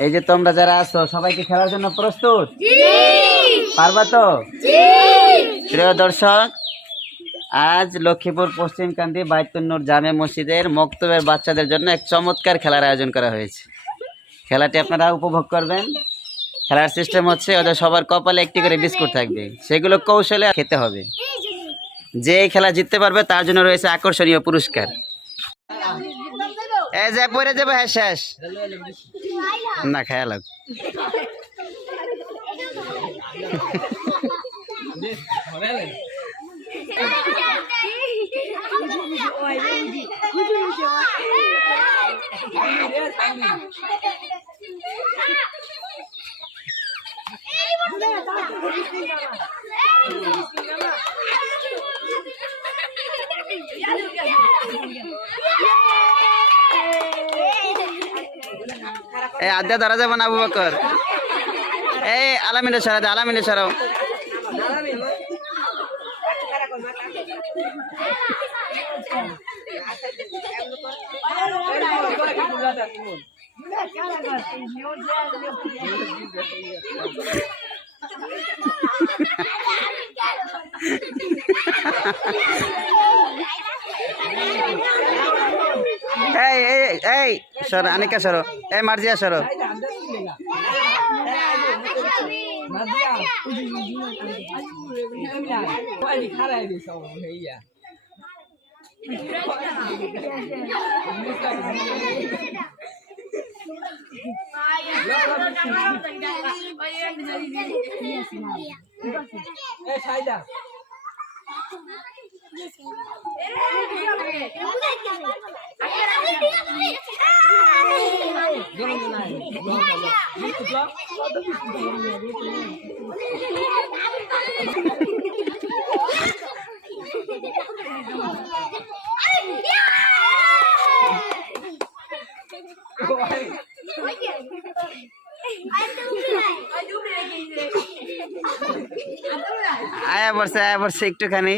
এই যে তোমরা যারা আছো সবাই কি খেলার জন্য প্রস্তুত? পারবা তো? প্রিয় দর্শক, আজ লক্ষ্মীপুর পশ্চিমকান্দি বাইতুন নূর জামে মসজিদের মক্তবের বাচ্চাদের জন্য এক চমৎকার খেলার আয়োজন করা হয়েছে। খেলাটি আপনারা উপভোগ করবেন। খেলার সিস্টেম হচ্ছে ওদের সবার কপালে একটি করে বিস্কুট থাকবে, সেগুলো কৌশলে খেতে হবে। যে খেলা জিততে পারবে তার জন্য রয়েছে আকর্ষণীয় পুরস্কার। এই যে পরে যাবো, হ্যাঁ শেষ না খেয়াল। এই আদ্যা ধরা যাবো না আবু বকর। এই আলামিনে সরাও দে, আলামিনে সরাও। এই এই এই সরো, আনিকা সরো, এই মার্জিয়া সরো। আয়া পড়ছে একটুখানি।